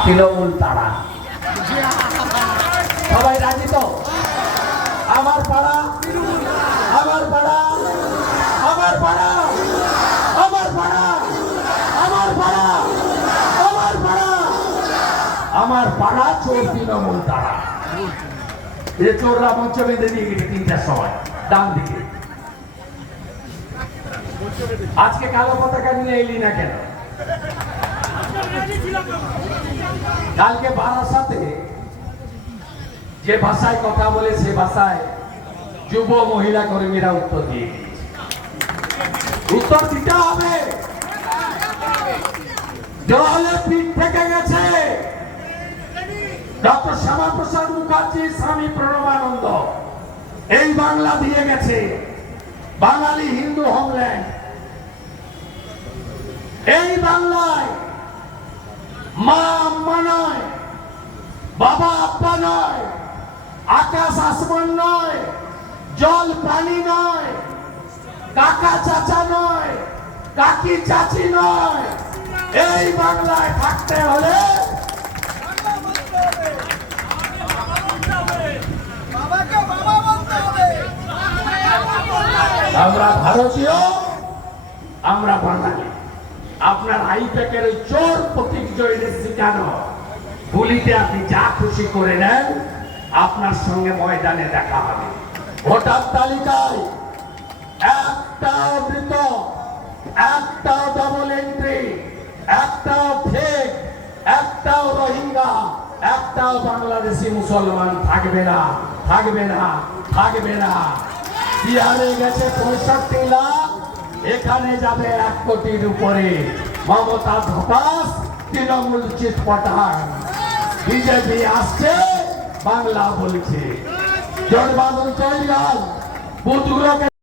তৃণমূল তারা। সবাই রাজি তো? আমার পাড়া আমার পাড়া আমার পাড়া আমার পাড়া চোর তৃণমূল তারা। এ চোররা মঞ্চ বেঁধে গেছে তিনটার সময়, ডান দিকে। আজকে কালো পতাকা নিয়ে এলি না কেন? কালকে বারাসাতে যে ভাষায় কথা বলে সে ভাষায় যুব মহিলা কর্মীরা উত্তর দিয়ে উত্তর দিতে হবে। পিঠ থেকে গেছে। ডক্টর শ্যামাপ্রসাদ মুখার্জি, স্বামী প্রণবানন্দ। এই বাংলা দিয়ে গেছে। বাঙালি হিন্দু হোমল্যান্ড এই বাংলায় মা বাবা আব্বা নয়, আকাশ আসমান নয়, জল পানি নয়, কাকা চাচা নয়, কাকি চাচি নয়। এই বাংলায় থাকতে হলে আমরা ভারতীয়, আমরা বাঙালি। আপনার আইপ্যাকের চোর প্রতীক জয়ীদের শিখানো গুলিতে আপনি যা খুশি করে নেন, আপনার সঙ্গে ময়দানে দেখা হবে। ভোটার তালিকায় একটাও মৃত, একটাও ডবল এন্ট্রি একটাও ফেক একটাও রোহিঙ্গা, একটাও বাংলাদেশি মুসলমান থাকবে না থাকবে না থাকবে না। বিহারে গেছে পঁয়ষট্টি লাখ, এখানে যাবে এক কোটির উপরে। মমতা ধপাস, তৃণমূল চিৎ পটান বিজেপি আসছে বাংলা বলছে। জোর বাদল বুধগুলোকে